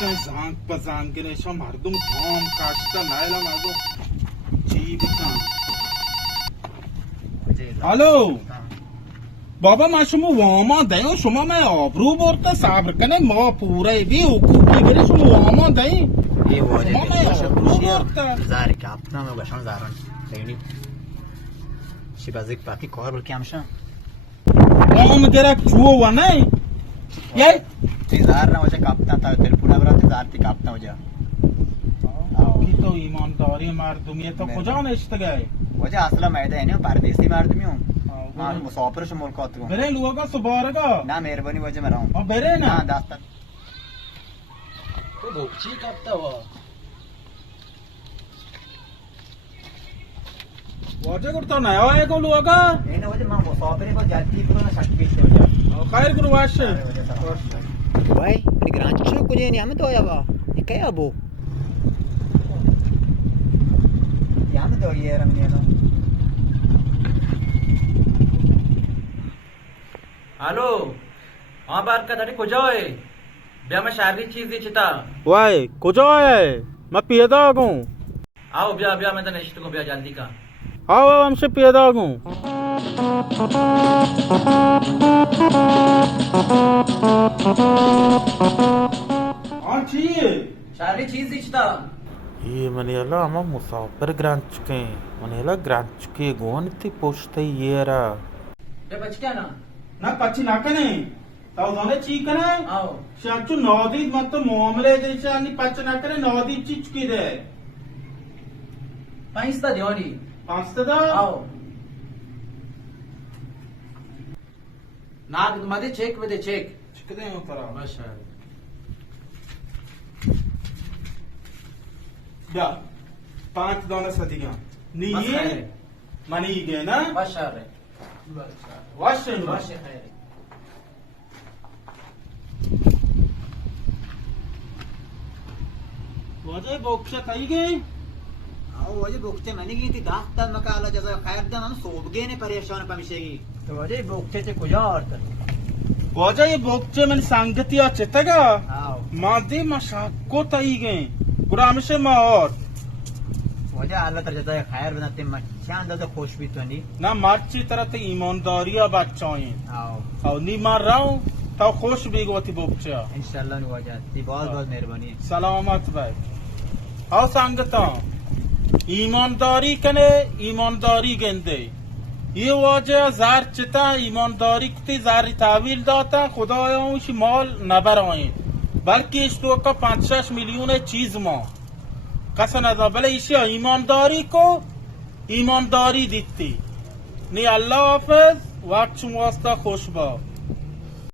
که زنگ به زنگنش مردم تام کاشته نایلا مردم چی بکن. الو بابا ما شما واما دهیم شما من آبرو برده صبر کنه ما پوره بی حقوقی بری شما واما دهیم یه واجه شما من آبرو برده زاری که اپنا مو بشان زاران خیلی شی بازیک باقی کار بلکی همشان وام گرک چوه و نه یه زار نه وجه کاپتا تا تلفون برات زار تی کاپتا وجه کی تو ایمانداری مردمی تو کجا نشته گه وجه اصلا میده اینو پردیسی مردمیو ما مسافرش ملکات کو بره لوگا سبارگا نه مهربانی وجه مرام بره نه نه دست تو بچی کپتا وا واجه کرتا نه آیا کو لوگا اینو وجه ما مسافری کو جلدی کنه شکیش وجه خیر کرو واشه وای ini grancho kuje ni ame to ya ba ikai abo ya ame to ye ram ni no الو हाँ बारका दाड़ी कुछ है ब्याह में शादी चीज दी चिता वाई कजो है मैं पियदा आगू आओ ब्याह ब्याह में तो नेक्स्ट को ब्याह जल्दी का आओ हमसे पियदा आगू और चाहिए शादी चीज दी चिता ये मनेला हम मुसाफिर ग्रांच चुके हैं मनेला ग्रांच चुके गोन थी पोछते ये रा बे बच क्या ना पच्ची नाकने ताऊ दोने चीकने आओ शाचू नौदी मत मोमले जैसे अन्नी पच्च नाकने नौदी चीच की दे पैंसता दियोनी पांचते दा आओ नाग मध्ये चेक मध्ये चेक चिकदे उतरा बस या पांच दोने सदिया नी बस ये है। मनी गए ना बस रे वाश बस है वजह बोक्ष कही गई आओ वजह बोकचे मैंने की थी दास्तान मका आला जजा खैर दन हम सोबगे ने परेशान पमिशेगी तो वजह बोकचे से कुछ और वजह ये बोक्ष मन संगतिया चितगा आओ मादे मशाको तई गए कुरामशे मा और वजह आला तर जजा खैर बनाते मचान दादा खुश भी तो नहीं ना मार्ची तरह ते ईमानदारिया बच्चों आओ और नी मार रहा हूँ तो खुश भी गोती बोक्चा इंशाल्लाह नु वजह ती बहुत बहुत मेहरबानी सलामत भाई आओ संगता ईमानदारी कने ईमानदारी गेंदे ये वजह जार चिता ईमानदारी की जारी तावील दाता खुदाया माल नबर आए बल्कि इस लोग का 5-6 मिलियन चीज मां कसन अदा भले इसे ईमानदारी को ईमानदारी दीती नी अल्लाह हाफिज वाट वास्ता खुश बा